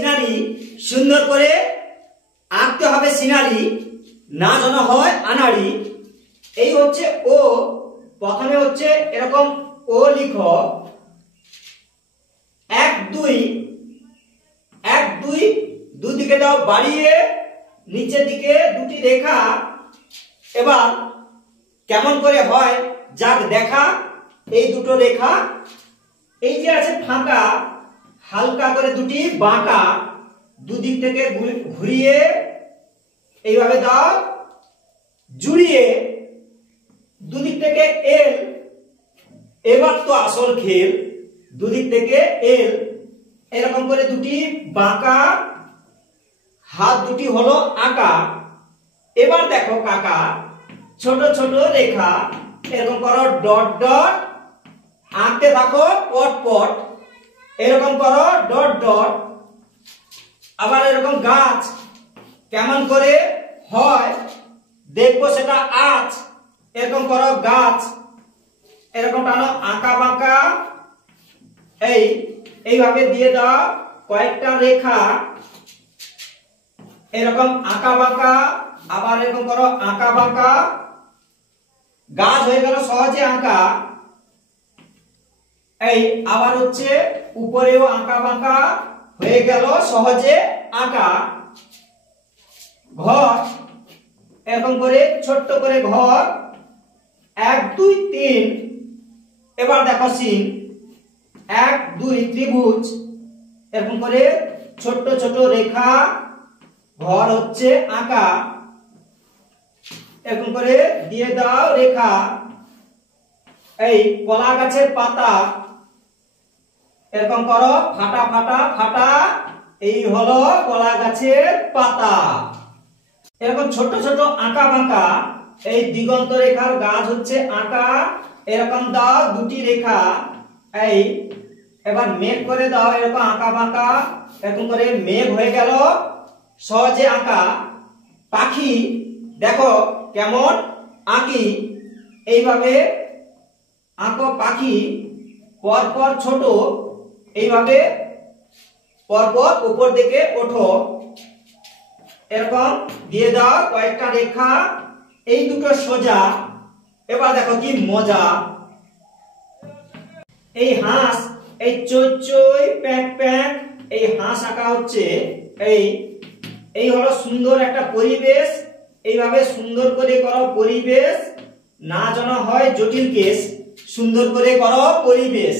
Scenery সুন্দর করে আঁকতে হবে সিনারি, না যেন হয় আনাড়ি। এই হচ্ছে ও, প্রথমে হচ্ছে এরকম ও লিখো, 1 2 1 2, দুদিকে দাও বাড়িয়ে, নিচের দিকে দুটি রেখা। এবার কেমন করে হয় যাক দেখা। এই দুটো রেখা, এই যে আছে ফাঁকা, হালকা করে দুটি বাঁকা, দুদিক থেকে ঘুরিয়ে এইভাবে দাও জুড়িয়ে, দুদিক থেকে এল। এবার তো আসল খেল, দুদিক থেকে এল, এরকম করে দুটি বাঁকা, হাত দুটি হলো আঁকা। এবার দেখো কাকা, ছোট ছোট রেখা এরকম করো, ডট ডট আঁকতে থাকো পট পট, এরকম করো ডট ডট। আবার এরকম গাছ কেমন করে হয় দেখবো সেটা আজ। এরকম করো গাছ, এরকম টানো আঁকা বাঁকা, এইভাবে দিয়ে দাও কয়েকটা রেখা, এরকম আঁকা বাঁকা। আবার এরকম করো আঁকা বাঁকা, গাছ হয়ে গেল সহজে আঁকা। আবার হচ্ছে উপরেও আঁকা বাঁকা হয়ে গেল সহজে আঁকা। ঘর এরকম করে ছোট্ট করে ঘর, 1 2 3। এবার দেখো সিন, 1 2 ত্রিভুজ, এরকম করে ছোট্ট ছোট রেখা, ঘর হচ্ছে আঁকা, এরকম করে দিয়ে দাও রেখা। কলা গাছের পাতা, এরকম করো ফাটা ফাটা ফাটা, এই হলো কলা গাছের পাতা। এরকম ছোট ছোট আঁকা বাঁকা, এই দিগন্ত রেখার গাছ হচ্ছে আঁকা, এরকম দাও দুটি রেখা। এবার মেঘ করে দাও এরকম আঁকা বাঁকা, এরকম করে মেঘ হয়ে গেল সহজে আঁকা। পাখি দেখো কেমন আঁকি, এইভাবে আঁকো পাখি, পরপর ছোট, এইভাবে পরপর উপর দিকে ওঠো, এরকম দিয়ে দাও কয়েকটা রেখা, এই দুটো সোজা। এবার দেখো কি মজা, এই হাঁস, এই চই চই প্যাক প্যাক, এই হাঁস আঁকা হচ্ছে। এই হলো সুন্দর একটা পরিবেশ, এইভাবে সুন্দর করে করো পরিবেশ, না যেন হয় জটিল কেস, সুন্দর করে করো পরিবেশ।